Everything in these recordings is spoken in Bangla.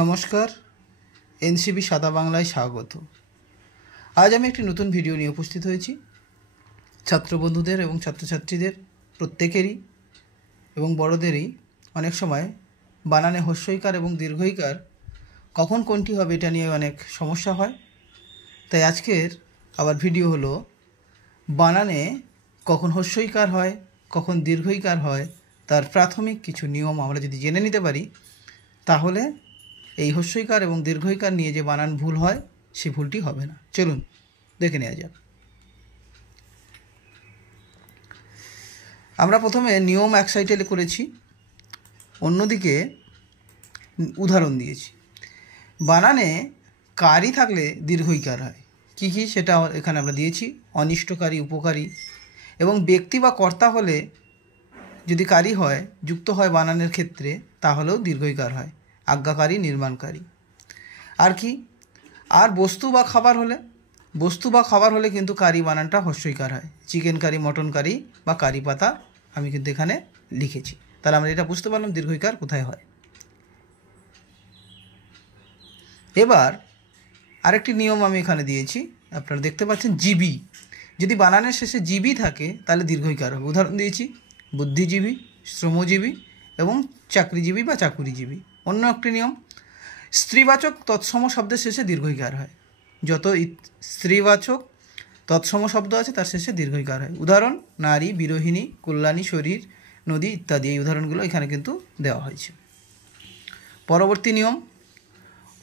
নমস্কার, এনসিবি সাদা বাংলায় স্বাগত। আজ আমি একটি নতুন ভিডিও নিয়ে উপস্থিত হয়েছি। ছাত্র বন্ধুদের এবং ছাত্রছাত্রীদের প্রত্যেকেরই এবং বড়দেরই অনেক সময় বানানে হ্রস্বইকার এবং দীর্ঘইকার কখন কোনটি হবে এটা নিয়ে অনেক সমস্যা হয়। তাই আজকের আবার ভিডিও হলো বানানে কখন হ্রস্বইকার হয়, কখন দীর্ঘইকার হয়, তার প্রাথমিক কিছু নিয়ম আমরা যদি জেনে নিতে পারি তাহলে এই হ্রস্বইকার এবং দীর্ঘইকার নিয়ে যে বানান ভুল হয় সে ভুলটি হবে না। চলুন দেখে নেওয়া যাক। আমরা প্রথমে নিয়ম এক সাইডে করেছি, অন্যদিকে উদাহরণ দিয়েছি। বানানে কারি থাকলে দীর্ঘইকার হয়, কী কী সেটা এখানে আমরা দিয়েছি। অনিষ্টকারী, উপকারী এবং ব্যক্তি বা কর্তা হলে যদি কারি হয় যুক্ত হয় বানানের ক্ষেত্রে তাহলেও দীর্ঘইকার হয়। আজ্ঞাকারী, নির্মাণকারী। আর কি? আর বস্তু বা খাবার হলে কিন্তু কারি বানানটা হ্রস্বইকার হয়। চিকেন কারি, মটন কারি বা কারি পাতা আমি কিন্তু এখানে লিখেছি। তাহলে আমরা এটা বুঝতে পারলাম দীর্ঘইকার কোথায় হয়। এবার আরেকটি নিয়ম আমি এখানে দিয়েছি, আপনারা দেখতে পাচ্ছেন। জীবী, যদি বানানের শেষে জীবী থাকে তাহলে দীর্ঘইকার হবে। উদাহরণ দিয়েছি বুদ্ধিজীবী, শ্রমজীবী এবং চাকরিজীবী বা চাকুরিজীবী। অন্য একটি নিয়ম, স্ত্রীবাচক তৎসম শব্দের শেষে দীর্ঘইকার হয়। যত স্ত্রীবাচক তৎসম শব্দ আছে তার শেষে দীর্ঘইকার হয়। উদাহরণ নারী, বিরোহিণী, কল্যাণী, শরীর, নদী ইত্যাদি। এই উদাহরণগুলো এখানে কিন্তু দেওয়া হয়েছে। পরবর্তী নিয়ম,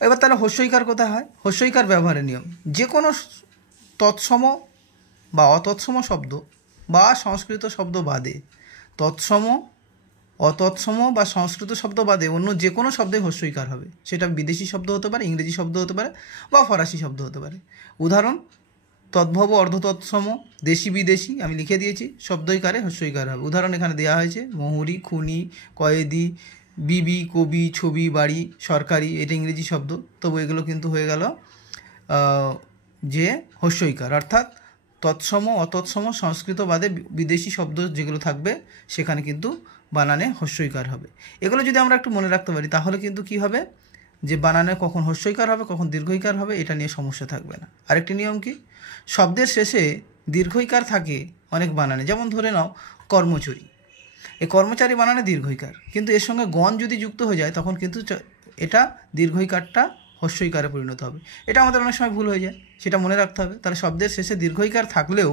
এবার তাহলে হ্রস্বইকার কোথায় হয়? হ্রস্বইকার ব্যবহারের নিয়ম, যে কোনো তৎসম বা অতৎসম শব্দ বা সংস্কৃত শব্দ বাদে, তৎসম, অতৎসম বা সংস্কৃত শব্দ বাদে অন্য যে কোনো শব্দে হ্রস্বইকার হবে। সেটা বিদেশি শব্দ হতে পারে, ইংরেজি শব্দ হতে পারে বা ফরাসি শব্দ হতে পারে। উদাহরণ তদ্ভব, অর্ধতৎসম, দেশি, বিদেশি আমি লিখে দিয়েছি। শব্দইকারে হ্রস্বইকার হবে। উদাহরণ এখানে দেওয়া হয়েছে মহুরি, খুনি, কয়েদি, বিবি, কবি, ছবি, বাড়ি, সরকারি। এটা ইংরেজি শব্দ, তবু এগুলো কিন্তু হয়ে গেল যে হ্রস্বইকার, অর্থাৎ তৎসম, অতৎসম, সংস্কৃত বাদে বিদেশি শব্দ যেগুলো থাকবে সেখানে কিন্তু বানানে হ্রস্বইকার হবে। এগুলো যদি আমরা একটু মনে রাখতে পারি তাহলে কিন্তু কি হবে, যে বানানে কখন হ্রস্বইকার হবে কখন দীর্ঘইকার হবে এটা নিয়ে সমস্যা থাকবে না। আরেকটি নিয়ম কি, শব্দের শেষে দীর্ঘইকার থাকে অনেক বানানে। যেমন ধরে নাও কর্মচারী, এই কর্মচারী বানানে দীর্ঘইকার, কিন্তু এর সঙ্গে গণ যদি যুক্ত হয়ে যায় তখন কিন্তু এটা দীর্ঘইকারটা হ্রস্বইকারে পরিণত হবে। এটা আমাদের অনেক সময় ভুল হয়ে যায়, সেটা মনে রাখতে হবে। তাহলে শব্দের শেষে দীর্ঘইকার থাকলেও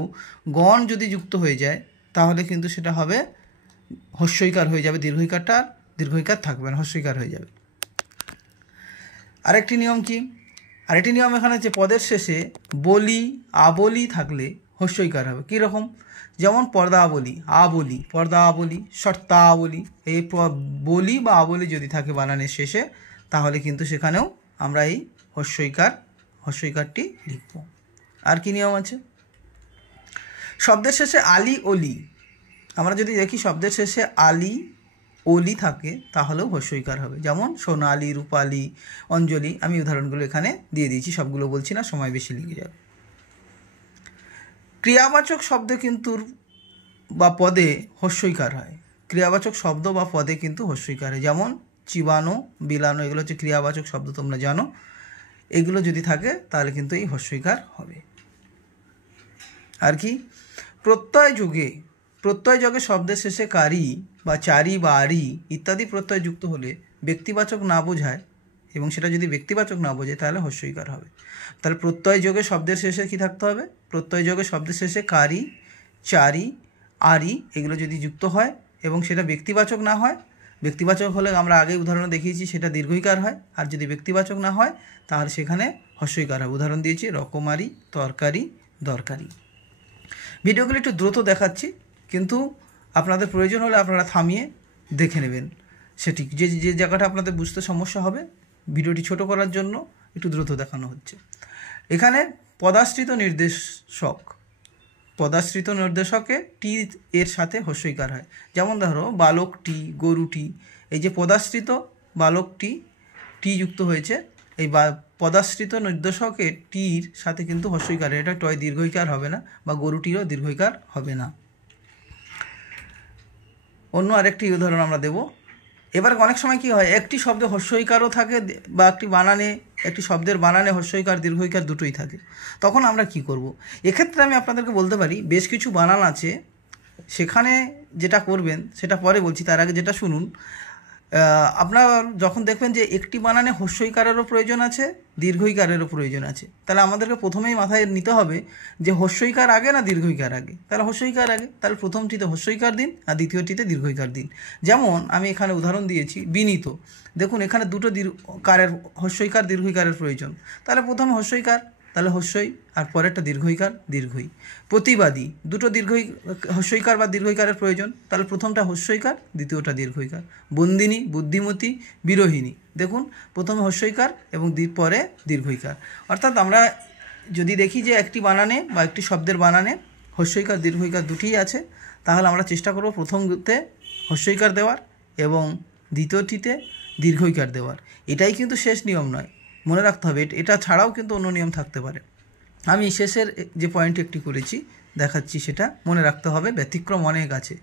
গণ যদি যুক্ত হয়ে যায় তাহলে কিন্তু সেটা হবে হ্রস্বইকার হয়ে যাবে। দীর্ঘইকার থাকবে না, হ্রস্বইকার হয়ে যাবে। আরেকটি নিয়ম কি, আরেকটি নিয়ম এখানে যে পদের শেষে বলি, আবলি থাকলে হ্রস্বইকার হবে। কীরকম? যেমন পর্দাবলী, আবলি, পর্দাবলী, শর্তাবলী। এই বলি বা আবলি যদি থাকে বানানের শেষে তাহলে কিন্তু সেখানেও আমরা এই হ্রস্বইকারটি লিখব। আর কি নিয়ম আছে? শব্দের শেষে আলি, অলি, আমরা যদি দেখি শব্দের শেষে আলি, অলি থাকে তাহলেও হ্রস্বইকার হবে। যেমন সোনালি, রূপালি, অঞ্জলি। আমি উদাহরণগুলো এখানে দিয়ে দিয়েছি, সবগুলো বলছি না, সময় বেশি লেগে যাবে। ক্রিয়াবাচক শব্দে কিন্তু বা পদে হ্রস্বইকার হয়। ক্রিয়াবাচক শব্দ বা পদে কিন্তু হ্রস্বইকার হয়। যেমন চিবানো, বিলানো, এগুলো হচ্ছে ক্রিয়াবাচক শব্দ, তোমরা জানো। এগুলো যদি থাকে তাহলে কিন্তু এই হ্রস্বইকার হবে। আর কি? প্রত্যয় যোগে শব্দের শেষে কারি বা চারি বা আরি ইত্যাদি প্রত্যয় যুক্ত হলে ব্যক্তিবাচক না বোঝায় এবং সেটা যদি ব্যক্তিবাচক না বোঝায় তাহলে হ্রস্বইকার হবে। তাহলে প্রত্যয় যোগে শব্দের শেষে কি থাকতে হবে? প্রত্যয় যোগে শব্দের শেষে কারি, চারি, আরি এগুলো যদি যুক্ত হয় এবং সেটা ব্যক্তিবাচক না হয়, ব্যক্তিবাচক হলে আমরা আগে উদাহরণ দেখিয়েছি সেটা দীর্ঘইকার হয়, আর যদি ব্যক্তিবাচক না হয় তাহলে সেখানে হ্রস্বইকার হয়। উদাহরণ দিয়েছি রকমারি, তরকারি, দরকারি। ভিডিওগুলো একটু দ্রুত দেখাচ্ছি, কিন্তু আপনাদের প্রয়োজন হলে আপনারা থামিয়ে দেখে নেবেন। সেটি যে জায়গাটা আপনাদের বুঝতে সমস্যা হবে ভিডিওটি ছোট করার জন্য একটু দ্রুত দেখানো হচ্ছে। এখানে পদাশ্রিত নির্দেশকে টি এর সাথে হ্রস্বইকার হয়। যেমন ধরো বালকটি, গরুটি। এই যে পদাশ্রিত বালকটি, টি যুক্ত হয়েছে, এই পদাশ্রিত নির্দেশকে টির সাথে কিন্তু হ্রস্বইকার, এটা টয় দীর্ঘইকার হবে না বা গরুটিরও দীর্ঘইকার হবে না। অন্য আরেকটি উদাহরণ আমরা দেব। এবার অনেক সময় কি হয়, একটি শব্দে হস্যইকারও থাকে বা একটি বানানে, একটি শব্দের বানানে হস্যইকার দীর্ঘইকার দুটোই থাকে। তখন আমরা কি করব? এক্ষেত্রে আমি আপনাদেরকে বলতে পারি, বেশ কিছু বানান আছে, সেখানে যেটা করবেন সেটা পরে বলছি, তার আগে যেটা শুনুন। আপনার যখন দেখবেন যে একটি বানানে হস্যইকারেরও প্রয়োজন আছে, দীর্ঘইকারেরও প্রয়োজন আছে, তাহলে আমাদেরকে প্রথমেই মাথায় নিতে হবে যে হস্যইকার আগে না দীর্ঘইকার আগে। তাহলে হস্যইকার আগে, তাহলে প্রথমটিতে হস্যইকার দিন আর দ্বিতীয়টিতে দীর্ঘইকার দিন। যেমন আমি এখানে উদাহরণ দিয়েছি বিনীত, দেখুন এখানে দুটো কারের হস্যইকার দীর্ঘইকারের প্রয়োজন, তাহলে প্রথমে হস্যইকার, তাহলে হস্যই, আর পরেরটা দীর্ঘইকার দীর্ঘই। প্রতিবাদী, দুটো হস্যইকার বা দীর্ঘইকারের প্রয়োজন, তাহলে প্রথমটা হস্যইকার, দ্বিতীয়টা দীর্ঘইকার। বন্দিনী, বুদ্ধিমতী, বিরোহিণী, দেখুন প্রথমে হস্যইকার এবং পরে দীর্ঘইকার। অর্থাৎ আমরা যদি দেখি যে একটি বানানে বা একটি শব্দের বানানে হস্যইকার দীর্ঘইকার দুটিই আছে, তাহলে আমরা চেষ্টা করব প্রথমতে হস্যইকার দেওয়ার এবং দ্বিতীয়টিতে দীর্ঘইকার দেওয়ার। এটাই কিন্তু শেষ নিয়ম নয়, মনে রাখতে হবে। এটা ছাড়াও কিন্তু অন্য নিয়ম থাকতে পারে। আমি শেষের যে পয়েন্ট একটি করেছি দেখাচ্ছি, সেটা মনে রাখতে হবে। ব্যতিক্রম অনেক আছে।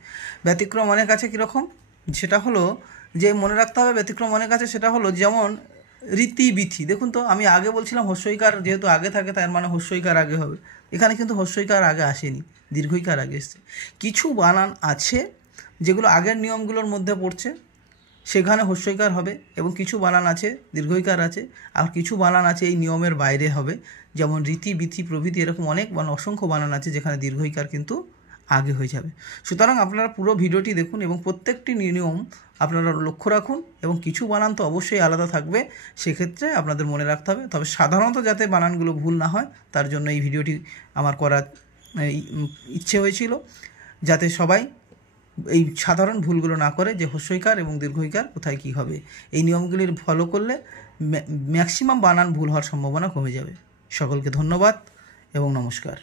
ব্যতিক্রম অনেক আছে কীরকম? সেটা হলো যে মনে রাখতে হবে ব্যতিক্রম অনেক আছে, সেটা হলো যেমন রীতি বিথি। দেখুন তো, আমি আগে বলছিলাম হস্যইকার যেহেতু আগে থাকে তার মানে হস্যইকার আগে হবে। এখানে কিন্তু হস্যইকার আগে আসেনি, দীর্ঘইকার আগে এসছে। কিছু বানান আছে যেগুলো আগের নিয়মগুলোর মধ্যে পড়ছে, সেখানে হস্যইকার হবে, এবং কিছু বানান আছে দীর্ঘইকার আছে, আর কিছু বানান আছে এই নিয়মের বাইরে হবে। যেমন রীতি, বিথি প্রভৃতি, এরকম অনেক অসংখ্য বানান আছে যেখানে দীর্ঘইকার কিন্তু আগে হয়ে যাবে। সুতরাং আপনারা পুরো ভিডিওটি দেখুন এবং প্রত্যেকটি নিয়ম আপনারা লক্ষ্য রাখুন, এবং কিছু বানান তো অবশ্যই আলাদা থাকবে, সেক্ষেত্রে আপনাদের মনে রাখতে হবে। তবে সাধারণত যাতে বানানগুলো ভুল না হয় তার জন্য এই ভিডিওটি আমার করার ইচ্ছে হয়েছিল, যাতে সবাই এই সাধারণ ভুলগুলো না করে, যে হস্যইকার এবং দীর্ঘইকার কোথায় কী হবে। এই নিয়মগুলির ফলো করলে ম্যাক্সিমাম বানান ভুল হওয়ার সম্ভাবনা কমে যাবে। সকলকে ধন্যবাদ এবং নমস্কার।